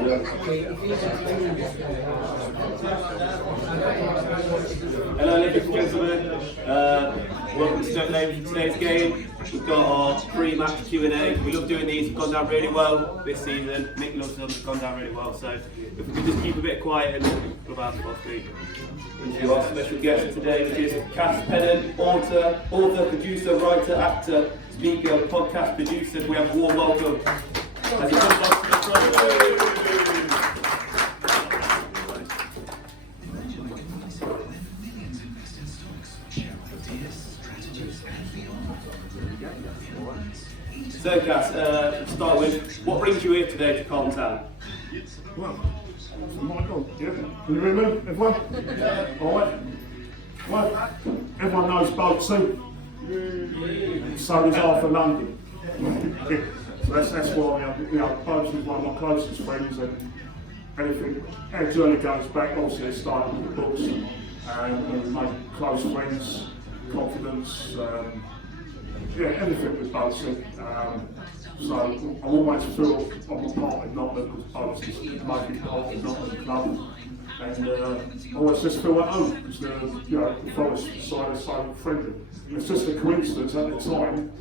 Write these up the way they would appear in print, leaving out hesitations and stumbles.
Hello ladies and gentlemen, welcome to Stoke Navy for today's game. We've got our pre-match Q&A. We love doing these, we've gone down really well this season. Mick loves them, they've gone down really well. So if we could just keep a bit quiet and we'll have our speak. Into our special guest today, which is Cass Pennant, author, producer, writer, actor, speaker, podcast producer. We have a warm welcome as he comes up to the front. So Cass, to start with, what brings you here today to Carlton Town? Well, Michael, yeah. Can you hear me, everyone? Yeah. Alright. Well, everyone knows Bolton. So does half of London. So that's why Bolton is one of my closest friends, and anything, our journey goes back. Obviously it started with the books, and we made close friends, confidence, anything with Bolton. So I always feel I'm a part of Nottingham because Bolton is making part of Nottingham club, and I always just feel at home because the forest side is so friendly. It's just a coincidence at the time.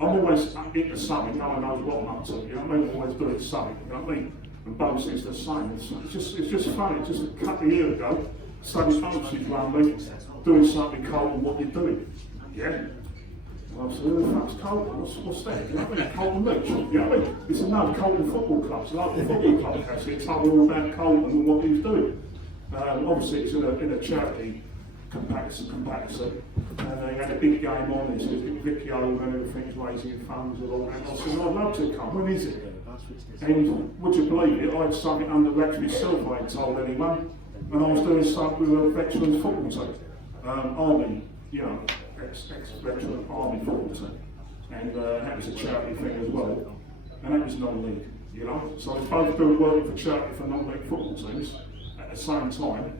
I'm always into something, no one knows what I'm up to, you know what I mean? I'm always doing something, you know what I mean? And Bolton is the same. It's just funny, just a couple of years ago, Sonny Bolton's run me, doing something Carlton, what you're doing. Yeah. Well, I said, who the fuck's Carlton? What's that? You know what I mean? Carlton Beach. You know what I mean? It's another Carlton football club. It's a local football club. Actually, it told me all about Carlton and what he was doing. Obviously, it's in a charity comparison. And they had a big game on this. Vicky over and everything's raising funds and all that. I said, I'd love to come. When is it? And would you believe it? I had something under wraps myself. I hadn't told anyone. And I was doing something with a veterans football team. Army, ex-veteran Army football team, and that was a charity thing as well, and that was non-league, So I was both doing work for charity for non-league football teams at the same time.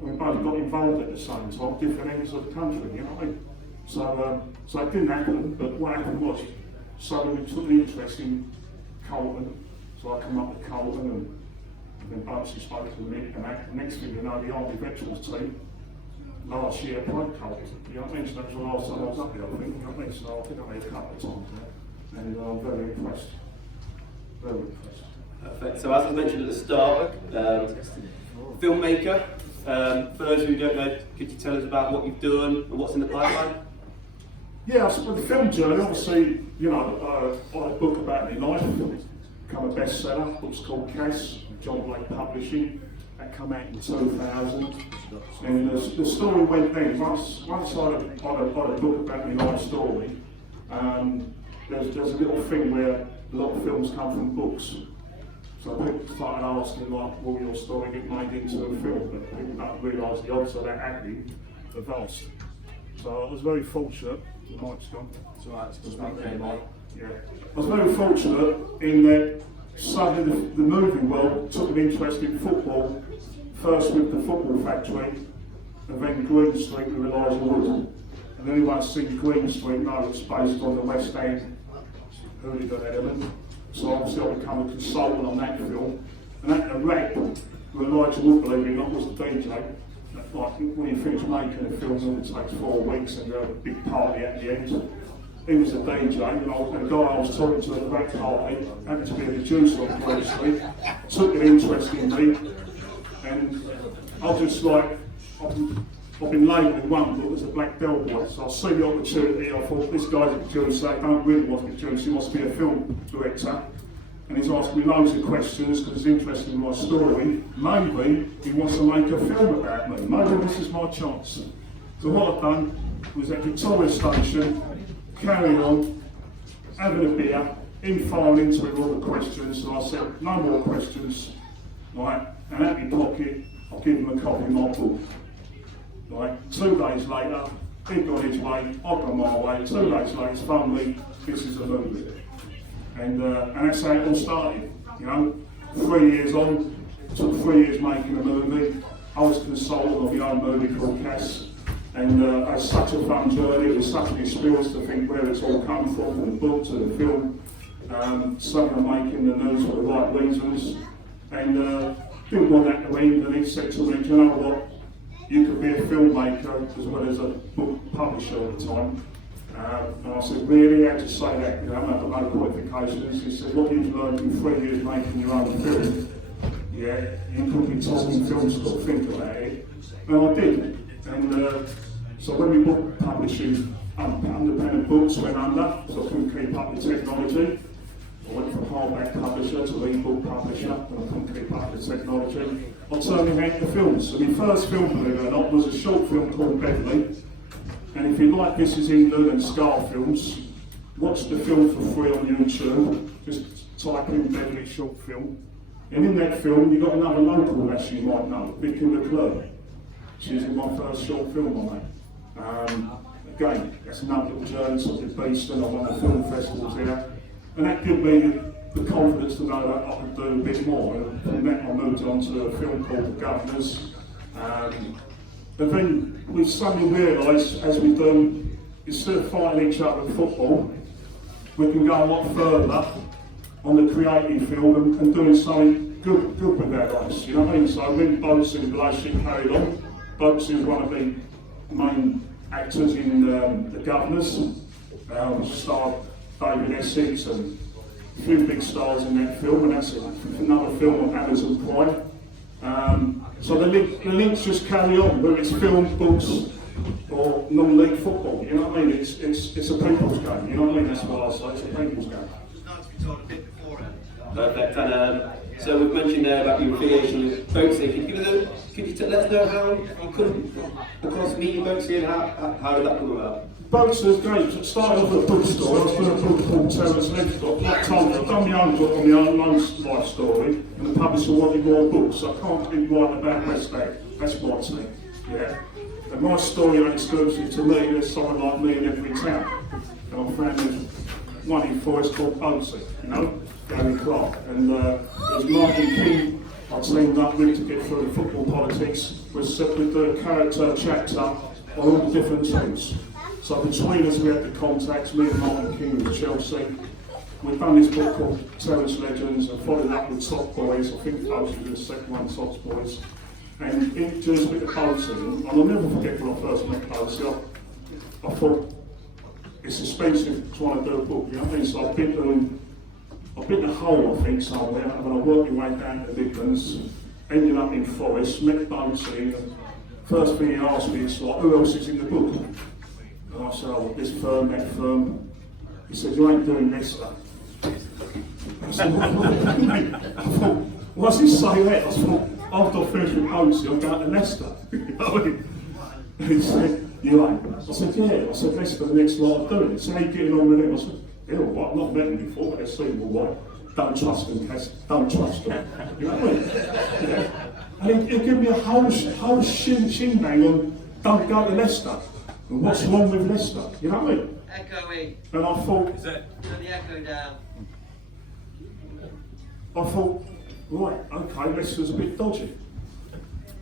We both got involved at the same time, different ends of the country, you know what I mean? So it didn't happen, but what happened was, suddenly we took an interest in Carlton, so I come up to Carlton and then Bugsy spoke to me, and the next thing you know, the Army veterans team last year played Carlton, you know what I mean? So that was the last time I was up there, I think, you know what I mean? So I think I made a couple of times there, and I'm very impressed. Very impressed. Perfect. So as I mentioned at the start, filmmaker. For those who don't know, could you tell us about what you've done and what's in the pipeline? Yeah, so with the film journey, obviously, I had a book about my life, become a bestseller. It's called Cass, John Blake Publishing. That came out in 2000, and the story went then. Once I had a book about my life story, there's a little thing where a lot of films come from books. So people started asking, like, will your story get made into a film? But people don't realise the odds of that happening are vast. So I was very fortunate. The mic's gone. It's alright, it's just okay, mate. Yeah. I was very fortunate in that suddenly the movie world took an interest in football, first with The Football Factory, and then Green Street with Elijah Wood. And anyone's seen Green Street knows it's based on the West End hooligan element. So obviously I became a consultant on that film. And at the rep, with Elijah Wood, believe it or not, was the DJ. Like, when you finish making a film, it takes 4 weeks and a big party at the end. He was a DJ, and the guy I was talking to at the rap party happened to be a producer on Green Street, took an interest in me, and I was just like, I've been labelled in one book as a black bellboy, so I see the opportunity. I thought, this guy's a producer, I don't really want to be a producer, he wants to be a film director. And he's asking me loads of questions because he's interested in my story. Maybe he wants to make a film about me. Maybe this is my chance. So what I've done was at Victoria Station, carrying on, having a beer, in file into with all the questions. So I said, no more questions, right? And at my pocket, I'll give him a copy of my book. Right? 2 days later, he'd gone his way, I'd gone my way. 2 days later, it's phoned me, this is a movie. And that's how it all started, 3 years on, it took 3 years making a movie. I was a consultant of my own movie called Cass, and it's such a fun journey, it was such an experience to think where it's all come from the book to the film. Something I'm making the news for the right reasons, and didn't want that to end, and he said to me, do you know what, you could be a filmmaker as well as a book publisher at the time. And I said, really? How'd you say that? You know, I've got no qualifications. He said, what you've learned in 3 years making your own film, yeah, you could be talking film school, think about it. And I did. And so when we book publishing, independent books went under, so I couldn't keep up with technology. I went from hardback publisher to e-book publisher, and I couldn't keep up with technology. I turned my hand to films. So my first film, believe it or not, was a short film called Beverly. And if you like This Is England and Scar films, watch the film for free on YouTube. Just type in Beverly short film. And in that film, you've got another local lass you might know, Vicky Leclerc. She's in my first short film on that. Again, that's another little journey to the beast, and I won the film festivals here. And that gave me the confidence to know that I could do a bit more. And from that I moved on to a film called The Governors. And then we suddenly realised, as we do, instead of fighting each other in football, we can go a lot further on the creative field and doing something good with our lives, you know what I mean? So when Boatsing relationship carried on, Boatsing was one of the main actors in The Governors. Starred David Essex and a few big stars in that film, and that's another film on Amazon Prime. So the links just carry on, whether it's film, books, or non-league football. You know what I mean? It's a people's game. You know what I mean? That's what I say. It's a people's game. Perfect. And so we've mentioned there about your affiliation with Boatsing. Could you let us know how you come across meeting Boatsing and how did that come about? Boatsing's great. It started off at a bookstore. I was doing a book called Terence Legs. I've done my own book on my own life story, and the publisher wanted more books. So I can't keep writing about West End. That's Boatsing. Yeah. And my story ain't exclusive to me. There's someone like me in every town. And I found there's one in Forest called Boatsing, you know, Gary Clark. And there's Martin King I teamed up with to get through the football politics. We'd do a character chapter on all the different teams. So between us we had the contacts, me and Martin King with Chelsea. We've done this book called Terence Legends and followed up with Top Boys. I think Boatsing was the second one, Top Boys. And introduced me to Boatsing, and I'll never forget when I first met Boatsing. I thought, it's expensive trying to do a book, you know what I mean? So I've been a hole, I think, somewhere, and I worked my way down to the Midlands, ended up in Forest, met Boatsing, and first thing he asked me is like, who else is in the book? And I said, oh, this firm, that firm. He said, you ain't doing Leicester. I said, what do you mean? I thought, why does he say that? I thought, after I finished with Boatsing, I'm going to Leicester. You know what I mean? And he said, you ain't? I said, yeah. I said, Leicester, the next lot I'm doing. So how you getting on with him? I said, yeah, all right, I've not met him before, but let's see him all right. Don't trust him, Cass. Don't trust him. You know what I mean? Yeah. And he gave me a whole shinbang on don't go to Leicester. And what's wrong with Leicester? You know what I mean? Echoing. And I thought, Turn the echo down. I thought, right, okay, Leicester's a bit dodgy.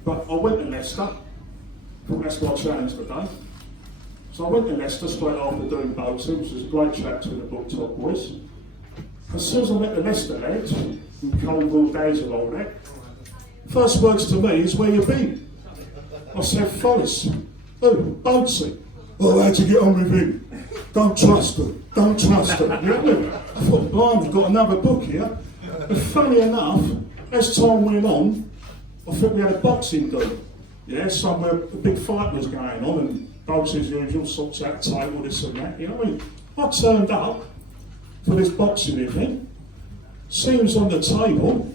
But I went to Leicester. I thought that's my challenge today. So I went to Leicester straight after doing Boatsing, which was a great chapter in the book Top Boys. As soon as I met the Leicester lads, and Colville days and all that, first words to me is, where you been? I said, Forest. Oh, Boatsing. Oh, how'd you get on with him? Don't trust him. Don't trust him. You know what I mean? I thought, blimey, I've got another book here. And funny enough, as time went on, I think we had a boxing do. Yeah, somewhere a big fight was going on, and Boatsing's usual sorts out table, this and that, you know what I mean? I turned up for this boxing event, seems on the table,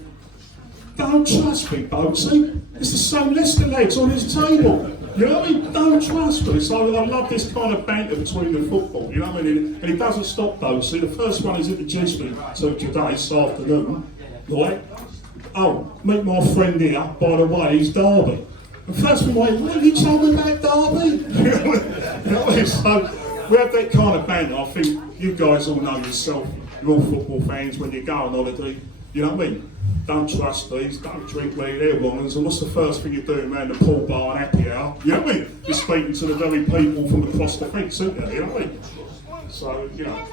don't trust me, Boatsing, it's the same Leicester lads on his table. You know what I mean? Don't trust me. So I love this kind of banter between the football, you know what I mean? And it doesn't stop, Boatsing. The first one he's introduced me to today, this afternoon, right? Oh, meet my friend here, by the way, he's Derby. And first we went, what have you told me about Derby? You know what I mean? So we have that kind of banter. I think you guys all know yourself, you're all football fans, when you go on holiday, you know what I mean? Don't trust these, don't drink me, they're wrong. And what's the first thing you're doing around the pool bar and happy hour? You know what I mean? You're speaking to the very people from across the fence, aren't you? You know what I mean? So, you know.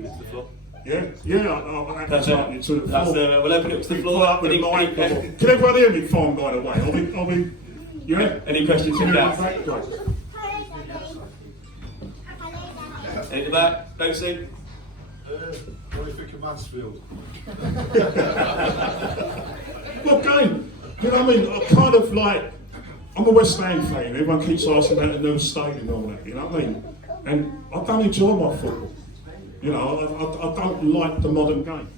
open it to the floor. Yeah, I can take you to the That's floor. we'll open it up to the floor. Up with the mic. Can everyone hear me fine, by the way? Yeah? Any questions from Cass? In the back, Boxing. What do you think of Mansfield? Well, game. You know what I mean? I kind of like, I'm a West Ham fan. Everyone keeps asking about the new stadium and all that. You know what I mean? And I don't enjoy my football. You know, I don't like the modern game.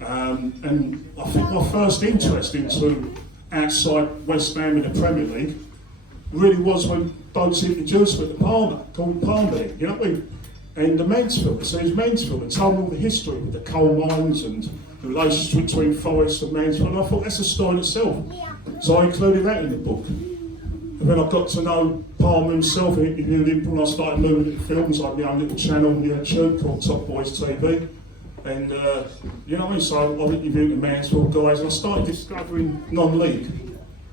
And I think my first interest into outside West Ham in the Premier League really was when Boats introduced me to Palmer, called Palmer. You know what I mean? And the Mansfield, so it's Mansfield, and told me all the history with the coal mines and the relationship between Forest and Mansfield. And I thought that's a story in itself. So I included that in the book. And then I got to know Palmer himself and interviewed him when I started moving into films. I had my own little channel on YouTube called Top Boys TV. And you know what I mean? So I interviewed the Mansfield guys and I started discovering non-league.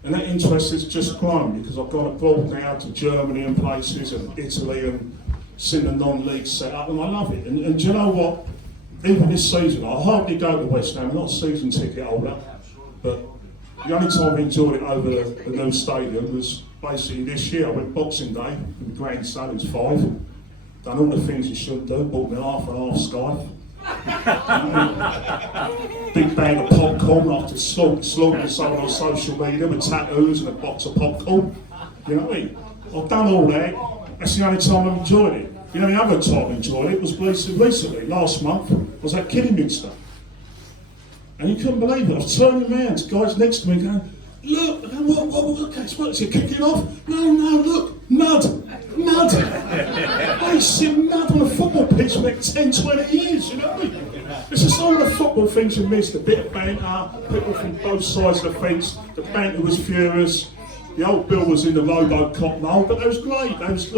And that interest has just grown because I've gone abroad now to Germany and places and Italy and seen the non-league set up and I love it. And do you know what? Even this season, I hardly go to West Ham, I'm not a season ticket holder, but the only time I enjoyed it over the new stadium was basically this year. I went Boxing Day with my grandson, who's 5, done all the things you should do, bought me half and half sky. Big bag of popcorn after slaughtering someone on social media with tattoos and a box of popcorn. You know what I mean? I've done all that. That's the only time I've enjoyed it. You know, the other time I enjoyed it was recently, last month, was at Kidderminster. And you couldn't believe it. I was turning around, guys next to me going, look, what's it kicking off? No, look, mud. I see mud on a football pitch for like 10, 20 years, you know what I mean? It's just all the football things you missed, a bit of banter, people from both sides of the fence, the banter was furious, the old Bill was in the Robo-Cop mould, but it was great, it was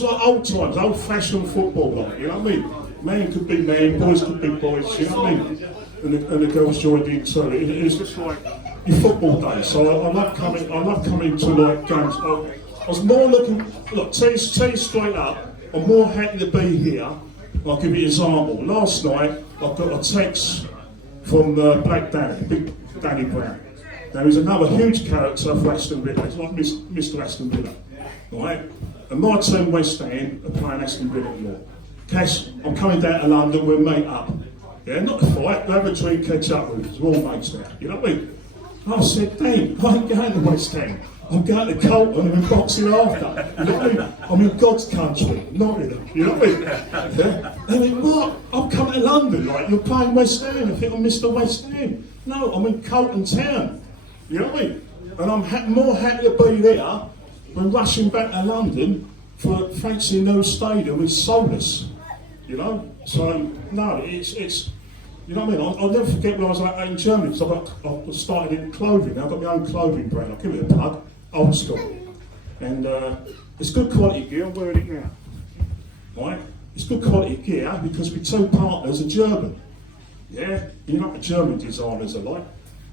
like old times, old-fashioned football, like, you know what I mean? Man could be man, boys could be boys, you know what I mean? And the girls joined in too. It was just like your football days. So I love coming to like games. I was more looking. Look, tell you straight up. I'm more happy to be here. I'll give you an example. Last night I got a text from Black Danny, Big Danny Brown. Now he's another huge character for Aston Villa. He's like Mr. Aston Villa, right? And my team West Ham are playing Aston Villa tomorrow. Cass, I'm coming down to London. We'll meet up. Yeah, not a fight, we'll have a drink, catch up with us, we're all mates now, you know what I mean? I said, Dave, I ain't going to West Ham, I'm going to Carlton and boxing after, you know what I mean? I'm in God's country, not in it, you know what I mean? Yeah? And they went, what? I'm coming to London, like, you're playing West Ham, I think I'm Mr. West Ham. No, I'm in Carlton Town, you know what I mean? And I'm more happy to be there than rushing back to London for a fancy new stadium with soulless, you know? So, no, it's you know what I mean? I'll never forget when I was like in Germany, because I started in clothing. I've got my own clothing brand. I'll give it a plug, Old School. And it's good quality gear, I'm wearing it now. Right? It's good quality gear because my 2 partners are German. Yeah? You know what the German designers are like.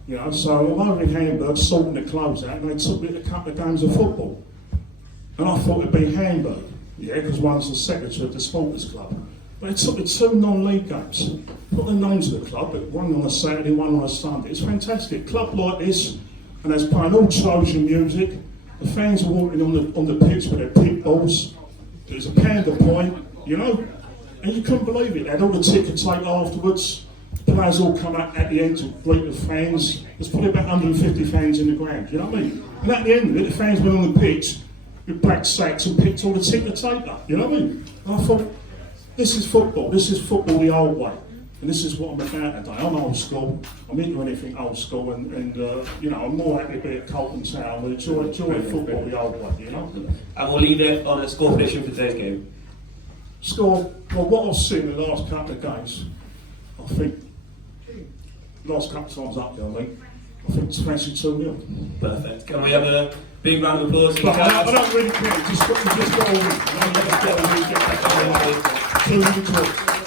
You know, so I'm over in Hamburg sorting the clothes out and they took me to a couple of games of football. And I thought it'd be Hamburg, yeah, because one's the secretary of the Supporters Club. But it took me 2 non-league games. Put the names of the club, but one on a Saturday, one on a Sunday. It's fantastic. Club like this, and they're playing all Trojan music. The fans are walking on the pitch with their pit balls. There's a panda point, you know? And you couldn't believe it. They had all the ticket tape afterwards. The players all come up at the end to greet the fans. There's probably about 150 fans in the ground, you know what I mean? And at the end of it, the fans went on the pitch with black sacks and picked all the ticket tape up, you know what I mean? And I thought, this is football the old way. And this is what I'm about today. I'm old school, I'm into anything old school, and you know, I'm more happy to be at Carlton Town and enjoy football the old way, you know? And we'll leave it on a score prediction for today's game. Score, well, what I've seen in the last couple of games, I think, last couple of times up there, I think it's 22-0. Perfect. Can we have a big round of applause for But Cass? I don't really care, just got to win. 2-2.